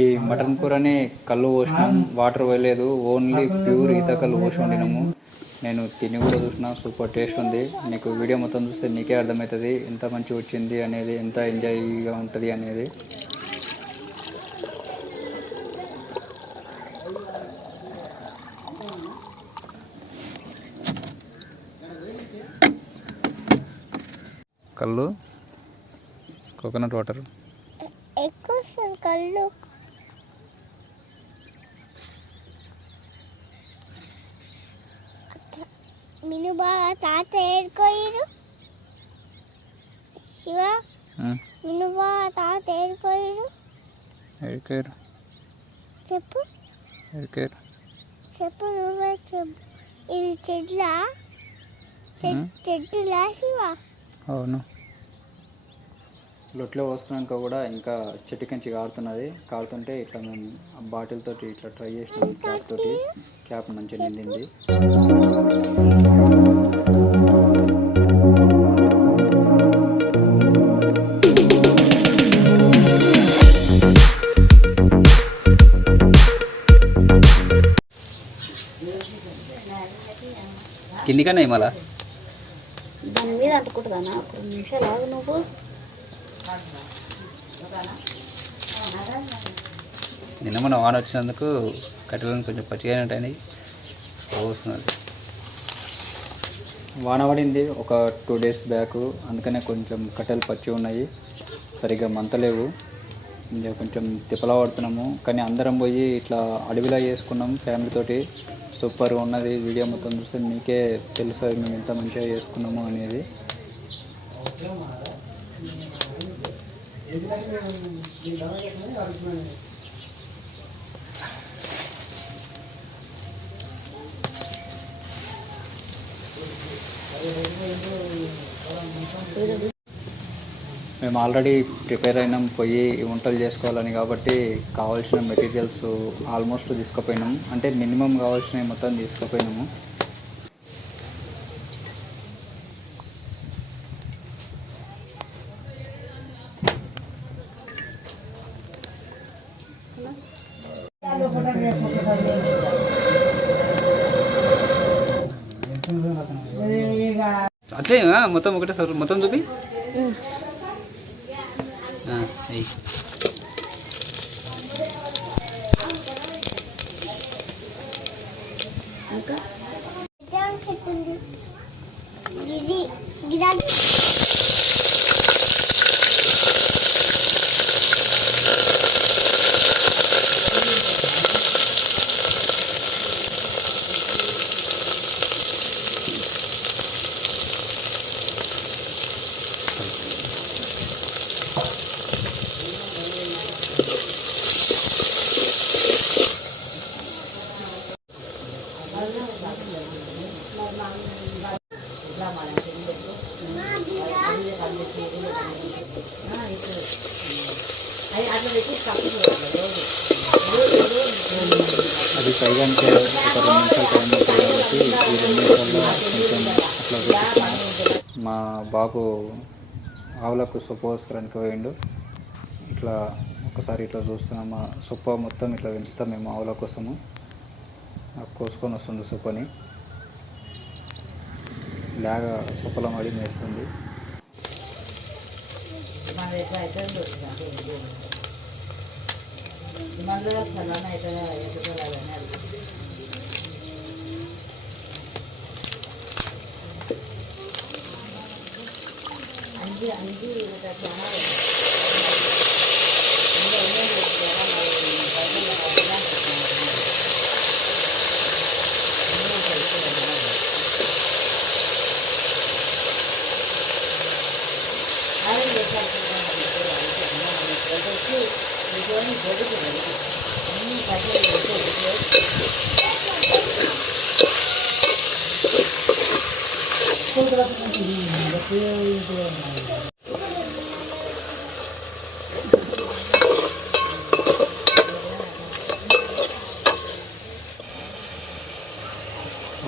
ఈ మటన్ కూరని కళ్ళు పోసినాం, వాటర్ పోయలేదు, ఓన్లీ ప్యూర్ ఈత కళ్ళు పోసి వండినాము. నేను తిని కూడా చూసిన, సూపర్ టేస్ట్ ఉంది. మీకు వీడియో మొత్తం చూస్తే మీకే అర్థమవుతుంది ఎంత మంచిగా వచ్చింది అనేది, ఎంత ఎంజాయ్గా ఉంటుంది అనేది. కళ్ళు, కోకోనట్ వాటర్ ఎక్కువ కళ్ళు మిను బాగా తాత ఏరుకోయిరు శివ మిను బాగా తాత ఏరుకోయిరు ఏరుకోరు చెప్పు ఏరుకోరు చెప్పు నువ్వే చెప్పు. ఇది చెట్టులా శివ? అవును. లొట్లో వస్తున్నాక కూడా ఇంకా చెట్టుకంచి కారుతుంటే ఇట్లా మేము బాటిల్ తోటి ఇట్లా ట్రై చేసినాం, క్యాప్ మంచిగా నిండింది. కిందికన్నా మళ్ళా దాని మీద అంటుకుంటుందన్నా, ఒక నిమిషాలు ఆగు నువ్వు. నిన్న మన వాన వచ్చినందుకు కట్టెలను కొంచెం పచ్చిగానే ఉంటాయి, వస్తున్నది. వాన పడింది ఒక 2 days బ్యాక్, అందుకనే కొంచెం కట్టెలు పచ్చి ఉన్నాయి, సరిగ్గా మంతలేవు. ఇంకా కొంచెం తిప్పలా పడుతున్నాము. కానీ అందరం పోయి ఇట్లా అడవిలా చేసుకున్నాం ఫ్యామిలీతోటి, సూపర్గా ఉన్నది. వీడియో మొత్తం చూస్తే మీకే తెలుస్తుంది మేము ఎంత మంచిగా చేసుకున్నాము అనేది. మేము ఆల్రెడీ ప్రిపేర్ అయినాం పోయి వంటలు చేసుకోవాలని, కాబట్టి కావాల్సిన మెటీరియల్స్ ఆల్మోస్ట్ తీసుకుపోయినాం. అంటే మినిమం కావాల్సినవి మొత్తం తీసుకుపోయినాము. అట్లే మొత్తం ఒకటే సార్ మొత్తం చూపి. అది పైగానికి ఒక 2 నిమిషాలు టైం ఉంటుంది కాబట్టి ఈ 2 నిమిషాల్లో కొంచెం అట్లా పెట్టుకున్నాను. మా బాబు ఆవులకు సొప్ప కోసుకురానికి పోయిండు. ఇట్లా ఒకసారి ఇట్లా చూస్తున్నాం, మా సొప్ప మొత్తం ఇట్లా పెంచుతాం మేము ఆవుల కోసము. కోసుకొని వస్తుంది సొప్పని, లాగా సొప్పలో మడి మేస్తుంది.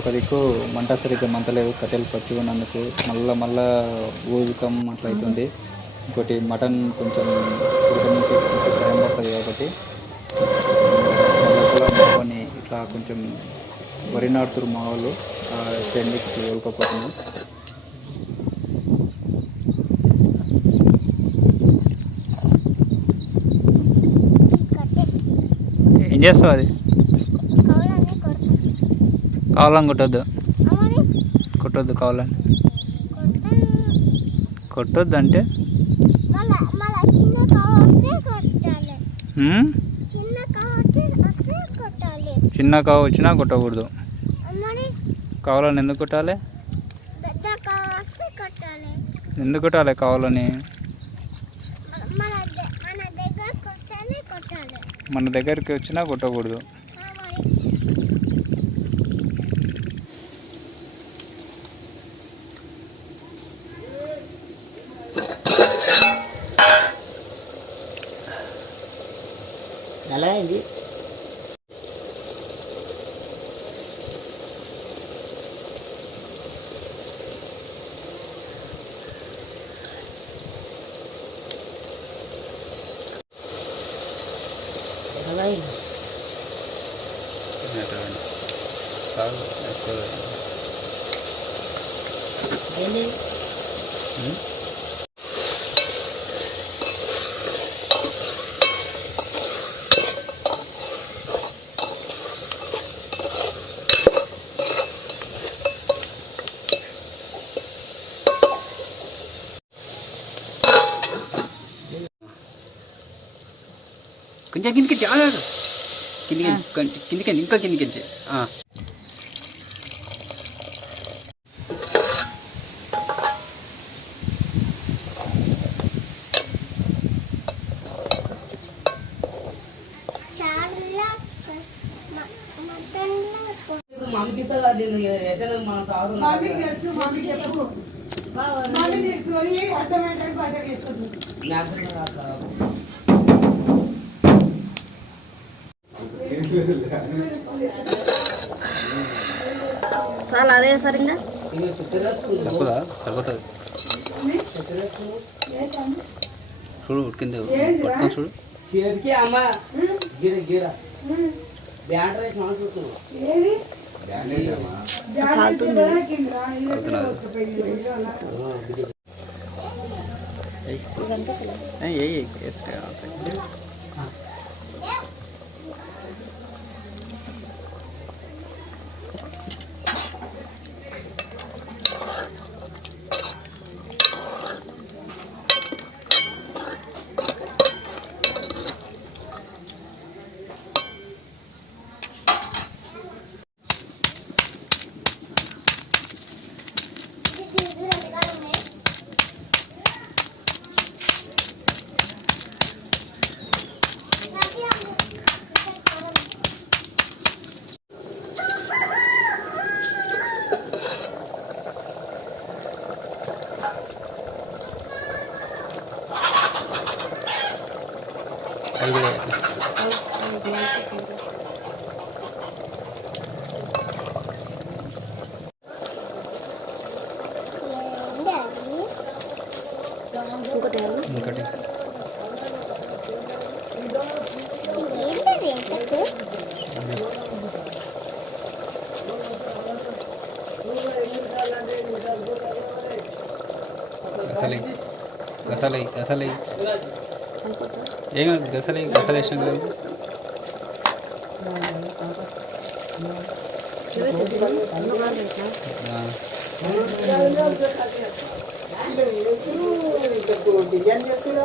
ఒక దిక్కు మంట సరిగ్గా మంటలేదు, కట్టెలు పచ్చిగా ఉన్నందుకు మళ్ళా ఊదుకం అట్లా అవుతుంది. ఇంకోటి మటన్ కొంచెం ఉడకడానికి కొంచెం టైం పడుతుంది కొంచెం వరి నాటుతురు మా వాళ్ళు పెళ్ళికి తోలుకపోతున్నాం. ఏం చేస్తావు? అది కావాలని కొట్టొద్దు, కొట్టొద్దు, కావాలని కొట్టొద్దు అంటే చిన్న కావు వచ్చినా కొట్టకూడదు. కావాలని ఎందుకు కొట్టాలి? ఎందుకు కొట్టాలి? కావాలని మన దగ్గరికి వచ్చినా కొట్టకూడదు. ఎలా అయింది? ఎలా అయింది? ఏంటి? కొంచెం కిందికి కిందికి ఇంకా కిందికి చాలా అదే సరిగ్గా తప్పుదా? సరిపోతుంది. చూడు ఉడికింది, పట్టుకొని చూడు. ఇంకోటి గసాలి ఏం గసాలి వేసినాం కదా. బిర్యానీ చేస్తున్నా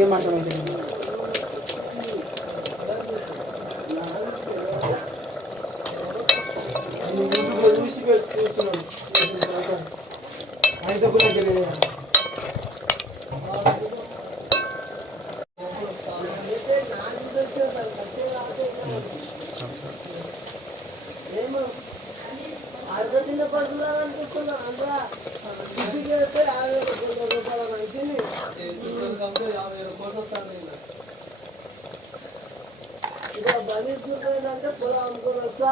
ఏమంటారు? చూసి చూస్తున్నాను అయితే కూడా పొలం అమ్ముకొని వస్తా.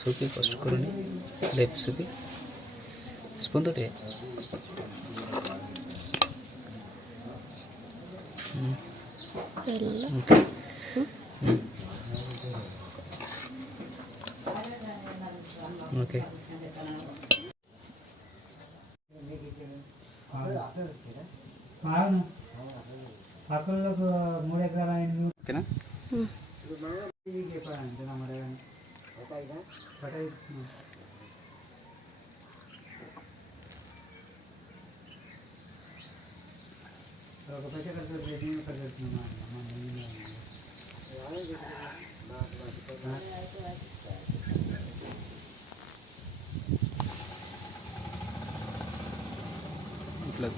సూపి ఫస్ట్ కూరని లేపు సూపి స్పూన్ తోటి ఓకే ఓకే పక్కలకు 3 ఎకరాల ఓకేనా ఒక పైసా ఖర్చు పెట్టిన ఇట్లా